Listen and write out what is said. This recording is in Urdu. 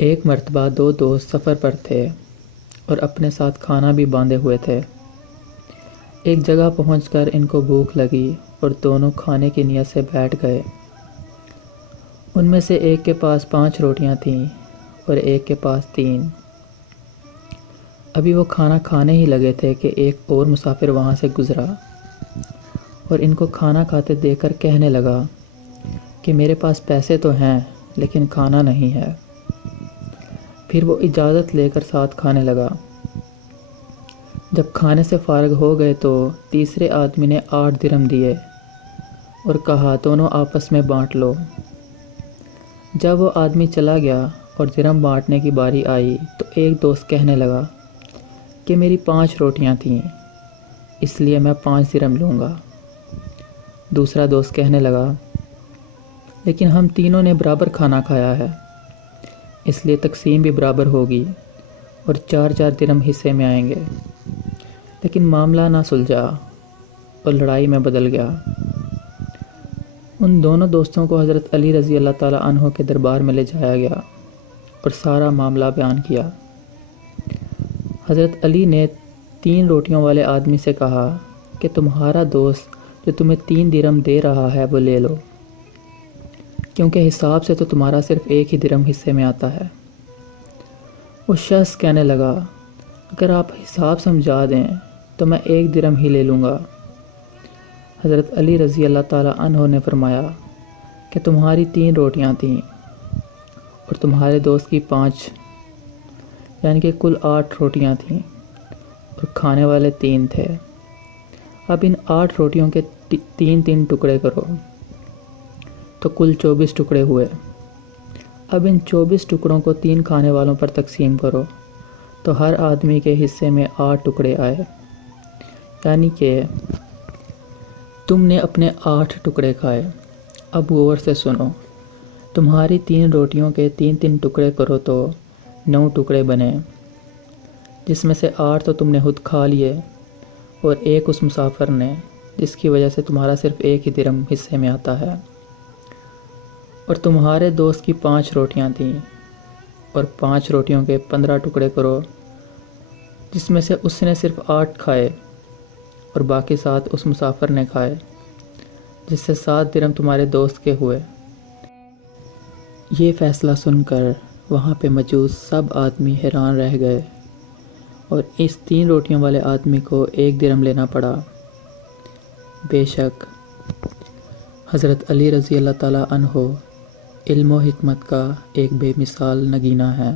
ایک مرتبہ دو دوست سفر پر تھے اور اپنے ساتھ کھانا بھی باندھے ہوئے تھے۔ ایک جگہ پہنچ کر ان کو بھوک لگی اور دونوں کھانے کی نیت سے بیٹھ گئے۔ ان میں سے ایک کے پاس 5 روٹیاں تھیں اور ایک کے پاس 3۔ ابھی وہ کھانا کھانے ہی لگے تھے کہ ایک اور مسافر وہاں سے گزرا اور ان کو کھانا کھاتے دیکھ کر کہنے لگا کہ میرے پاس پیسے تو ہیں لیکن کھانا نہیں ہے۔ پھر وہ اجازت لے کر ساتھ کھانے لگا۔ جب کھانے سے فارغ ہو گئے تو تیسرے آدمی نے 8 درہم دیے اور کہا دونوں آپس میں بانٹ لو۔ جب وہ آدمی چلا گیا اور درہم بانٹنے کی باری آئی تو ایک دوست کہنے لگا کہ میری 5 روٹیاں تھیں اس لیے میں 5 درہم لوں گا۔ دوسرا دوست کہنے لگا لیکن ہم تینوں نے برابر کھانا کھایا ہے اس لیے تقسیم بھی برابر ہوگی اور 4 درہم حصے میں آئیں گے۔ لیکن معاملہ نہ سلجھا اور لڑائی میں بدل گیا۔ ان دونوں دوستوں کو حضرت علی رضی اللہ تعالیٰ عنہ کے دربار میں لے جایا گیا اور سارا معاملہ بیان کیا۔ حضرت علی نے 3 روٹیوں والے آدمی سے کہا کہ تمہارا دوست جو تمہیں 3 درہم دے رہا ہے وہ لے لو، کیونکہ حساب سے تو تمہارا صرف 1 ہی درہم حصے میں آتا ہے۔ وہ شخص کہنے لگا اگر آپ حساب سمجھا دیں تو میں 1 درہم ہی لے لوں گا۔ حضرت علی رضی اللہ تعالیٰ عنہ نے فرمایا کہ تمہاری 3 روٹیاں تھیں اور تمہارے دوست کی 5، یعنی کہ کل 8 روٹیاں تھیں اور کھانے والے 3 تھے۔ اب ان 8 روٹیوں کے 3 ٹکڑے کرو تو کل 24 ٹکڑے ہوئے۔ اب ان 24 ٹکڑوں کو 3 کھانے والوں پر تقسیم کرو تو ہر آدمی کے حصے میں 8 ٹکڑے آئے، یعنی کہ تم نے اپنے 8 ٹکڑے کھائے۔ اب غور سے سنو، تمہاری 3 روٹیوں کے 3 ٹکڑے کرو تو 9 ٹکڑے بنے، جس میں سے 8 تو تم نے خود کھا لیے اور 1 اس مسافر نے، جس کی وجہ سے تمہارا صرف 1 ہی درہم حصے میں آتا ہے۔ اور تمہارے دوست کی 5 روٹیاں تھیں اور 5 روٹیوں کے 15 ٹکڑے کرو، جس میں سے اس نے صرف 8 کھائے اور باقی 7 اس مسافر نے کھائے، جس سے 7 درہم تمہارے دوست کے ہوئے۔ یہ فیصلہ سن کر وہاں پہ موجود سب آدمی حیران رہ گئے اور اس 3 روٹیوں والے آدمی کو 1 درہم لینا پڑا۔ بے شک حضرت علی رضی اللہ تعالیٰ عنہ علم و حکمت کا ایک بے مثال نگینہ ہے۔